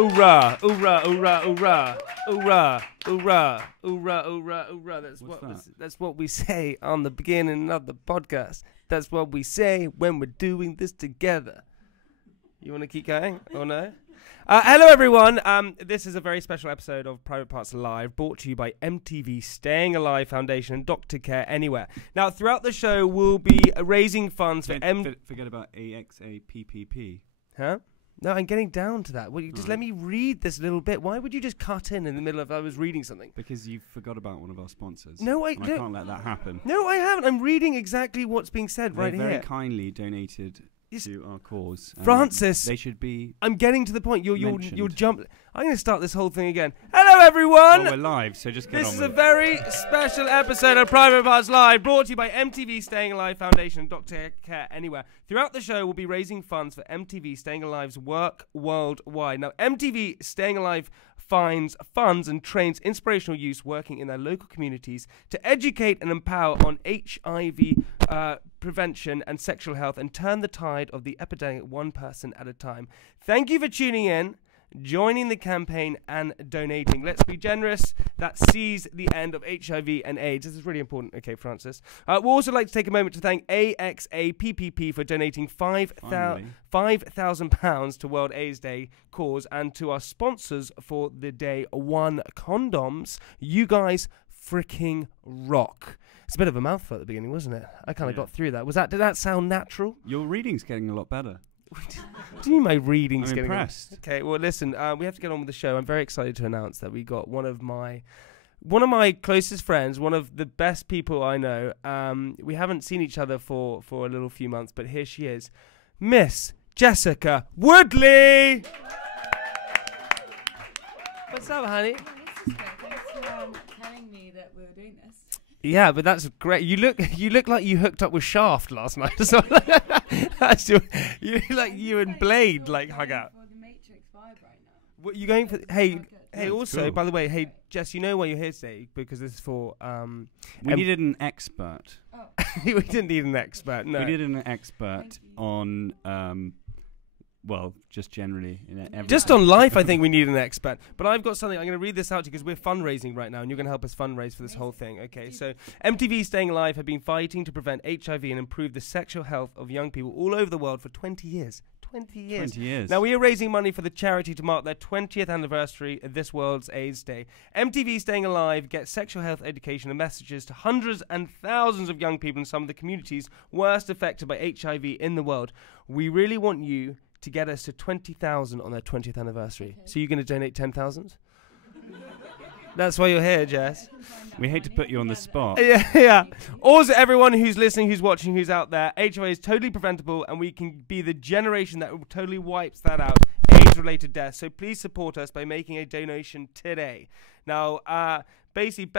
Hoorah, hoorah, hoorah, hoorah, hoorah, hoorah, hoorah, hoorah, hoorah. That's what we say on the beginning of the podcast. That's what we say when we're doing this together. You want to keep going or no? Hello, everyone. This is a very special episode of Private Parts Live, brought to you by MTV Staying Alive Foundation and Doctor Care Anywhere. Now, throughout the show, we'll be raising funds for Forget about AXAPPP. Huh? No, I'm getting down to that. Well, you just let me read this little bit. Why would you just cut in the middle of I was reading something? Because you forgot about one of our sponsors. No, I can't let that happen. No, I haven't. I'm reading exactly what's being said They right here. very kindly donated to our cause. Francis, they should be. I'm getting to the point. You'll jump. I'm going to start this whole thing again. Hello, everyone. Well, we're live, so just get on with it. This is a very special episode of Private Parts Live, brought to you by MTV Staying Alive Foundation and Doctor Care Anywhere. Throughout the show, we'll be raising funds for MTV Staying Alive's work worldwide. Now, MTV Staying Alive finds, funds and trains inspirational youth working in their local communities to educate and empower on HIV prevention and sexual health and turn the tide of the epidemic one person at a time. Thank you for tuning in, joining the campaign and donating. Let's be generous. That sees the end of HIV and AIDS. This is really important. Okay, Francis. We'd also like to take a moment to thank AXAPPP for donating £5,000 to World AIDS Day cause and to our sponsors for the day, One Condoms. You guys freaking rock. It's a bit of a mouthful at the beginning, wasn't it? I kind of got through that. Did that sound natural? Your reading's getting a lot better. Do you mean my reading's getting impressed? Okay, well, listen, we have to get on with the show. I'm very excited to announce that we got one of my closest friends, one of the best people I know. We haven't seen each other for a little few months, but here she is, Miss Jessica Woodley. What's up, honey? Thanks for telling me that we were doing this. Yeah, but that's great. You look like you hooked up with Shaft last night. So you like you and Blade hung out. For the Matrix vibe right now. What you going for? Hey, That's also, cool. by the way, hey Jess, you know why you're here today? Because this is for We needed an expert. Oh. we didn't need an expert. No, We needed an expert on well, just generally. Just on life, I think we need an expert. But I've got something. I'm going to read this out to you because we're fundraising right now, and you're going to help us fundraise for this whole thing. Okay, so MTV Staying Alive have been fighting to prevent HIV and improve the sexual health of young people all over the world for 20 years. 20 years. 20 years. Now, we are raising money for the charity to mark their 20th anniversary of this World's AIDS Day. MTV Staying Alive gets sexual health education and messages to hundreds and thousands of young people in some of the communities worst affected by HIV in the world. We really want you to get us to 20,000 on their 20th anniversary. Okay. So you're going to donate 10,000? That's why you're here, Jess. We hate to put you on the spot. Yeah. Also, everyone who's listening, who's watching, who's out there, HIV is totally preventable, and we can be the generation that totally wipes that out, AIDS-related deaths. So please support us by making a donation today. Now, basically,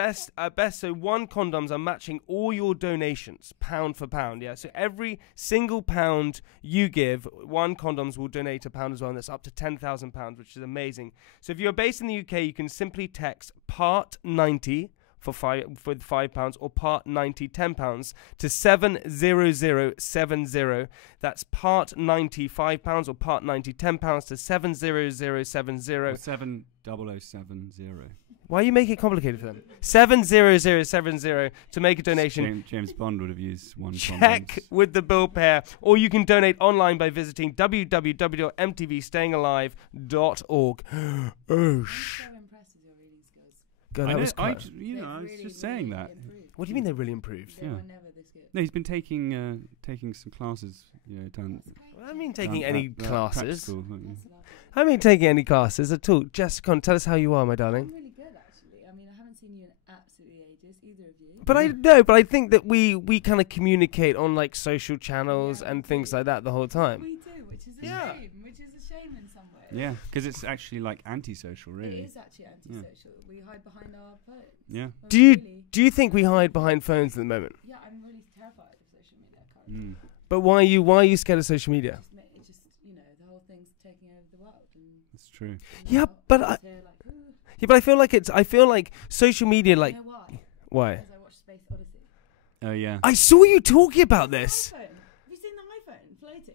so One Condoms are matching all your donations, pound for pound, yeah? So every single pound you give, One Condoms will donate £1 as well, and that's up to £10,000, which is amazing. So if you're based in the UK, you can simply text part 90 for £5 or part 90 £10 to 70070. That's part 90 £5 or part 90 £10 to 70070. Or 70070. Why are you making it complicated for them? 70070 to make a donation. James Bond would have used One Check Condoms. with the bill pair, or you can donate online by visiting www.mtvstayingalive.org. Oh, I'm so impressed with your reading skills. God, that was I close. was just saying that. What do you mean they really improved? They were never this good. No, he's been taking some classes. Done. I mean taking any classes. Practical, I mean taking any classes at all. Jessica, tell us how you are, my darling. I'm really good, actually. I mean, I haven't seen you in absolutely ages, either of you. But I think that we kind of communicate on like social channels and things like that the whole time. We do, which is a shame. Which is a shame in some ways. Yeah, because it's actually like antisocial, really. It is actually antisocial. We hide behind our phones. Yeah. Do you think we hide behind phones at the moment? Yeah, I'm really terrified of social media currently. But why are you scared of social media? It's just the whole thing's taking over the world. And That's true. Yeah, but I feel like social media, like, you know why? why? Because I watched Space Odyssey. Oh yeah. I saw you talking about this. iPhone. Have you seen the iPhone floating?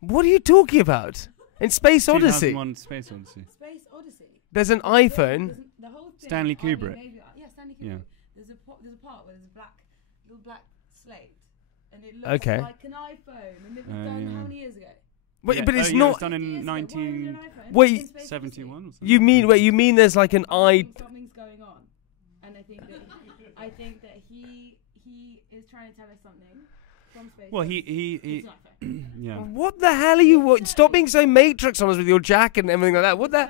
What are you talking about? In Space Odyssey. 2001 Space Odyssey. Space Odyssey. There's an iPhone. The whole thing, Stanley I mean, Kubrick. yeah, Stanley Kubrick. Yeah. There's a part where there's a little black slate, and it looks Okay. like an iPhone, and it was done how many years ago? Wait, Yeah. but it's It was not. done in Wait, 1971 or something. You mean there's like an Something's going on, and I think that he is trying to tell us something from space. Well, It's he not fair. yeah. What the hell are you? Stop being so Matrix on us with your jacket and everything like that. What the?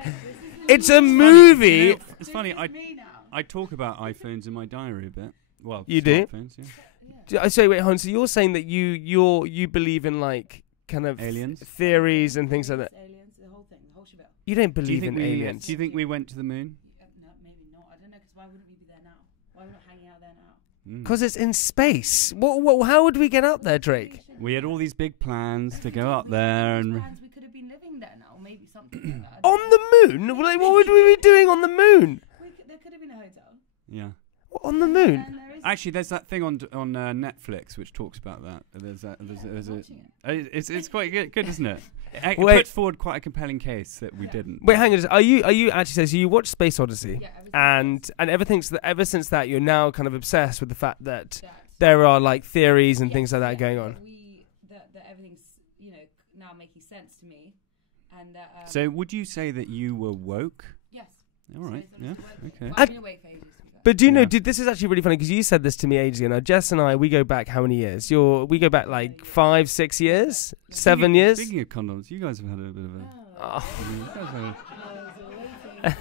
It's a movie. It's funny. Me now. I talk about iPhones in my diary a bit. Well, You do? smartphones, yeah. I say, wait, hon. So you're saying that you believe in like kind of Aliens? theories and things like that. Aliens, the whole thing, the whole shebang. You don't Do you believe think in we? aliens. Do you think we went to the moon? No, maybe not. I don't know, because why wouldn't we be there now? Why are we not hanging out there now? Because it's in space. What? How would we get up there, Drake? We had all these big plans to go up there, and We could have been living there now, maybe something like that. On the moon? Like, what would we be doing on the moon? There could have been a hotel. yeah. What, on the moon? And there is Actually, there's that thing on Netflix which talks about that. There's a. It's quite good, isn't it? It Wait. puts forward quite a compelling case that we didn't. Wait, hang on. Are you actually? So you watched Space Odyssey, Yeah, everything and ever since that, you're now kind of obsessed with the fact that that. there are like theories and Yes, things like that yeah, going on. That everything's now making sense to me, and that. So, would you say that you were woke? yes. All right. So it's Yeah. obviously Okay. working. I've been awake for ages. to be fair. But do you know, Yeah. dude, this is actually really funny because you said this to me ages ago. Now, Jess and I, we go back how many years? We go back like 5, 6 years, 7 years. Speaking of condoms, you guys have had a bit of a. Oh. You guys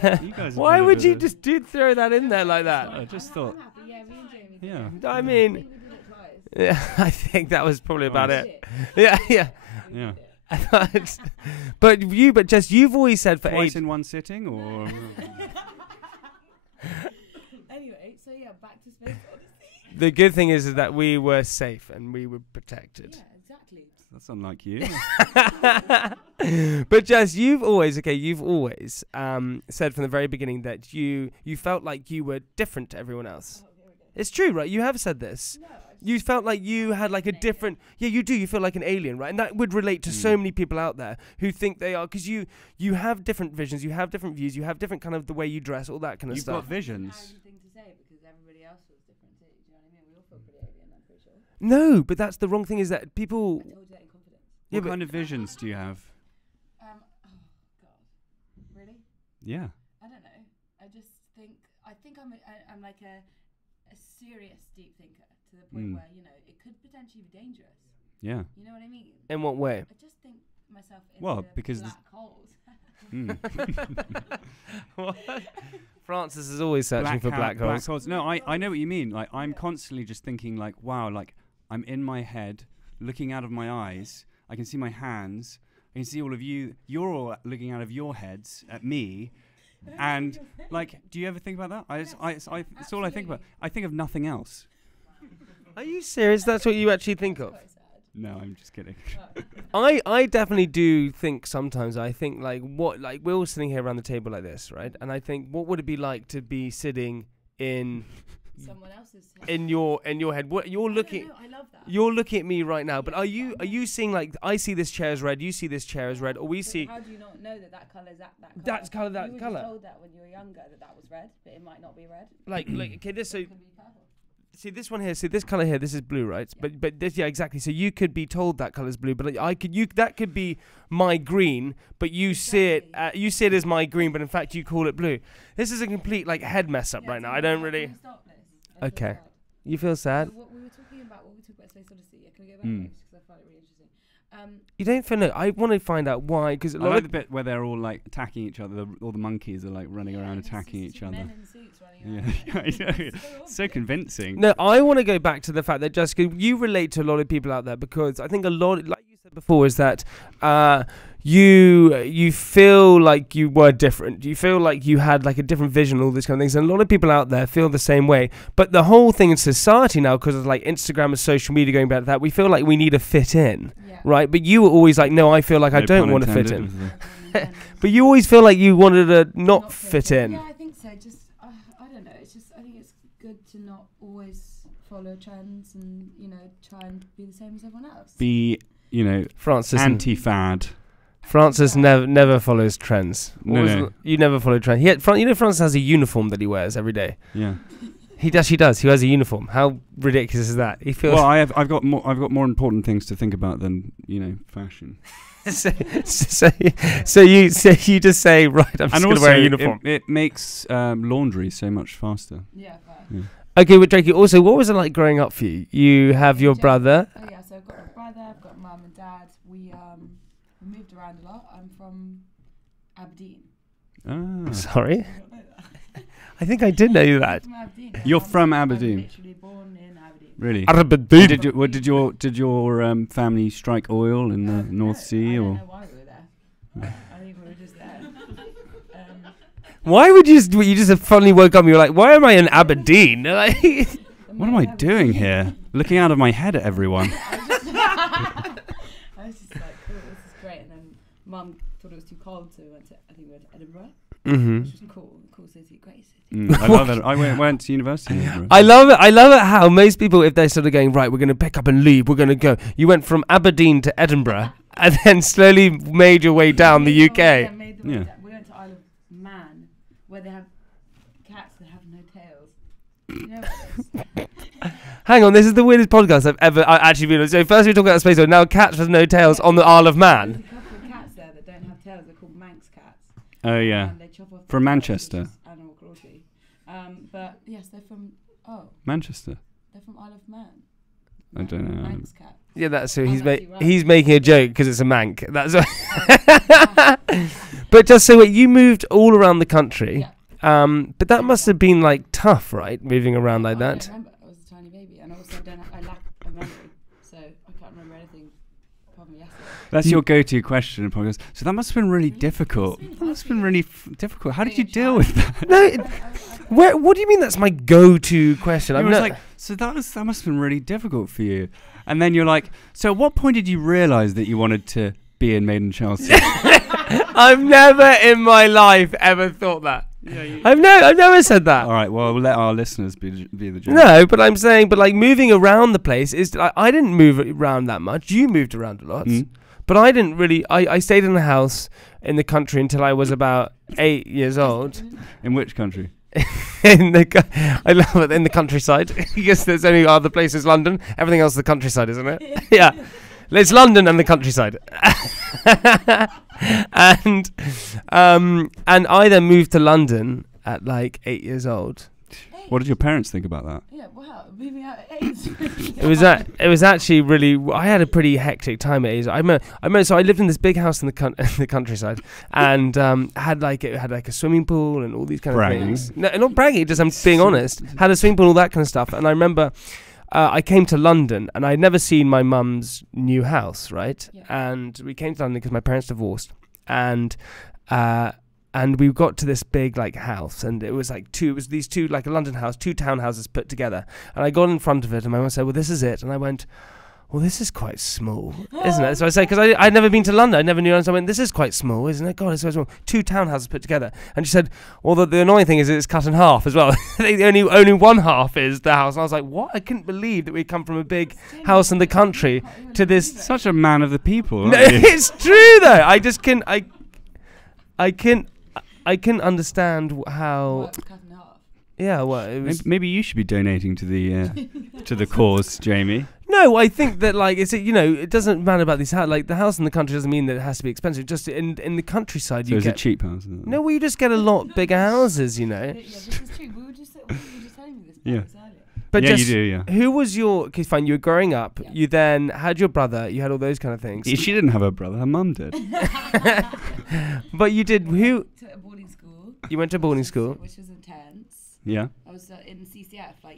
have you guys have Why had a would bit you of- just throw that in there like that? I just thought. I'm happy. Yeah, me and Jamie. did Yeah. it. I mean, We did it twice. yeah, I think that was probably about Twice. it. Yeah, yeah. Yeah. But Jess, you've always said for Twice ages. in one sitting, or Anyway, so yeah, back to Space Odyssey. The good thing is that we were safe and we were protected. Yeah, exactly. that's unlike you. But Jess, you've always said from the very beginning that you felt like you were different to everyone else. Oh, here we go. It's true, right? You have said this. No, You felt like you had like a different. Yeah, you do. You feel like an alien, right? And that would relate to so many people out there who think they are, because you have different visions, you have different views, you have different kind of the way you dress, all that kind of You've stuff. got visions. arrogant thing to say because everybody else feels different too. Do you know what I mean? We all feel pretty alien, I'm pretty sure. No, but that's the wrong thing. Is that people? I told you that in confidence. Yeah, What but- kind of visions do you have? Oh God, really? Yeah. I don't know. I think I'm like a serious deep thinker to the point where it could potentially be dangerous. Yeah. You know what I mean? In what way? I just think myself into Well, because black holes. Francis is always searching for black holes. No, I know what you mean. Like, I'm constantly just thinking, like, wow, like, I'm in my head, looking out of my eyes. I can see my hands. I can see all of you. You're all looking out of your heads at me. And, like, do you ever think about that? It's all I think about. I think of nothing else. Are you serious? That's what you actually think of? Quite sad. No, I'm just kidding. I definitely do think sometimes. I think like we're all sitting here around the table like this, right? And I think, what would it be like to be sitting in Someone else's head. in your head? What you're looking? I love that. You're looking at me right now, but are you seeing, like, I see this chair as red, you see this chair as red, or we So see how do you not know that colour is that colour? That's colour, that you were colour. just told that when you were younger that was red, but it might not be red. like okay, this, so It could be purple. see this one here, see this color here, this is blue, right? But this, yeah, exactly. So you could be told that color's blue, but that could be my green, but you see it as my green, but in fact you call it blue. This is a complete like head mess up right now. I don't really. Can we stop this? I feel Okay. sad. You feel sad? So what we were talking about Space Odyssey. Yeah, can we go back because I find it really interesting. You don't feel no. I want to find out why, because a I lot like of the bit where they're all like attacking each other. All the monkeys are like running around it's attacking just each other. Men in suits running Yeah, around. I know. It's So convincing. No, I want to go back to the fact that, Jessica, you relate to a lot of people out there, because I think a lot, like you said before, is that you feel like you were different. You feel like you had like a different vision, all these kind of things. And a lot of people out there feel the same way. But the whole thing in society now, because of like Instagram and social media going back to that, we feel like we need to fit in, Yeah. right? But you were always like, no, I feel like I No don't pun want to fit intended, in. was there? But you always feel like you wanted to not fit in. Yeah, I think so. Just I don't know. It's just I think it's good to not always follow trends and try and be the same as everyone else. Be, Francis, anti-fad. Francis never follows trends. No. You never follow trends. Francis has a uniform that he wears every day. Yeah. He actually does. He wears a uniform. How ridiculous is that? He feels. Well, I've got more important things to think about than fashion. so you just say, right, I'm just going to wear a uniform. It makes laundry so much faster. Yeah, fair. Yeah. Okay, but Drakey, also, what was it like growing up for you? You have your brother. Oh yeah, so I've got my brother, I've got mum and dad. We moved around a lot. I'm from Aberdeen. Ah. Sorry? I think I did know that. From Aberdeen. You're from Aberdeen. I'm literally born in Aberdeen. Really? Aberdeen. Did your family strike oil in the North Sea, I or? don't know why we were there. I think we were just there. Why would you just suddenly woke up and you were like, why am I in Aberdeen? What am I doing here? Looking out of my head at everyone. I was just like, cool, this is great. And then mum thought it was too cold, so we went to Edinburgh, which was cool city, great city. I love it. I went to university in Edinburgh. I love it how most people, if they're sort of going, right, we're going to pick up and leave, we're going to go. You went from Aberdeen to Edinburgh and then slowly made your way down the UK. Yeah. We went to Isle of Man, where they have cats that have no tails. You know what it is? Hang on, this is the weirdest podcast I've ever actually been on. So first we talk about space, now cats with no tails on the Isle of Man. There's a couple of cats there that don't have tails. They're called Manx cats. Oh yeah. They chop off From their tails, Manchester. which is animal cruelty. But yes, they're from Manchester. they're from Isle of Man. I don't know. Manx cat. Yeah, that's so he's actually right. he's making a joke because it's a mank. That's But just so you moved all around the country. Yeah. But that must have been like tough, right? Moving around like I that. don't remember. I was a tiny baby, and also I lack a memory, so I can't remember anything apart from yesterday. That's your go-to question in podcast. So that must have been really difficult. That must have been really difficult. How did you deal with that? No, what do you mean that's my go-to question? I was like, so that must have been really difficult for you. And then you're like, so at what point did you realise that you wanted to be in Made in Chelsea? I've never in my life ever thought that. Yeah, I've never said that. All right, well, we'll let our listeners be the judge. No, but I'm saying, like moving around the place is. I didn't move around that much. You moved around a lot, but I didn't really. I stayed in the house in the country until I was about 8 years old. In which country? I love it in the countryside because there's only other places. London, everything else is the countryside, isn't it? Yeah. It's London and the countryside. and I then moved to London at like 8 years old. What did your parents think about that? Yeah, wow, moving out at 8. It was actually really. I had a pretty hectic time at 8. I remember. So I lived in this big house in the countryside, and had like a swimming pool and all these kind of things. No, not bragging. Just I'm being honest. Had a swimming pool, all that kind of stuff. And I remember. I came to London and I'd never seen my mum's new house, right? Yeah. And we came to London because my parents divorced, and we got to this big like house, and it was these two, like a London house, 2 townhouses put together. And I got in front of it, and my mum said, "Well, this is it." And I went, "Well, this is quite small, isn't it?" So I said, because I'd never been to London, I never knew London. So I went, "This is quite small, isn't it? God, it's so small. 2 townhouses put together." And she said, "Well, the annoying thing is it's cut in half as well. only one half is the house." And I was like, "What?" I couldn't believe that we'd come from a big house in the country to this. Such a man of the people. No, it's true though. I just can. I can understand how. Yeah, well, it was maybe you should be donating to the cause, Jamie. No, I think that like it doesn't matter about these like the house in the country doesn't mean that it has to be expensive. Just in the countryside, so it's a cheap house. Isn't it? No, well, you just get a lot bigger houses, Yeah, this is true. We were just telling me this earlier. But yeah, you do. Yeah. Who was your? Okay, fine. You were growing up. Yeah. You then had your brother. You had all those kind of things. She didn't have a brother. Her mum did. But you did. Who? To a boarding school. You went to boarding school, which was intense. Yeah. I was in CCF, I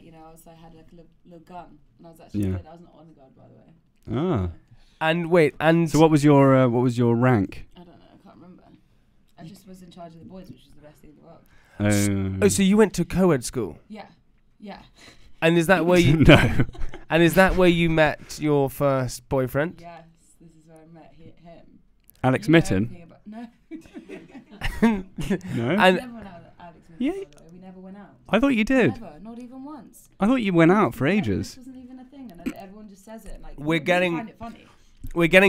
had like a little gun, and I was actually good. I was not on the guard, by the way. Ah. And wait, and so what was your rank? I don't know. I can't remember. I just was in charge of the boys, which was the best thing in the world. So you went to co-ed school? Yeah. Yeah. And is that where you? No. And is that where you met your first boyfriend? Yes, this is where I met him. Alex Mitten? No. No. And We never went out with Alex Mitten, Yeah. by the way. We never went out. I thought you did. Never, not even once. I thought you went out for Yeah, ages. this wasn't even a thing, and everyone just says it. Like, We're we getting- find it funny. we're getting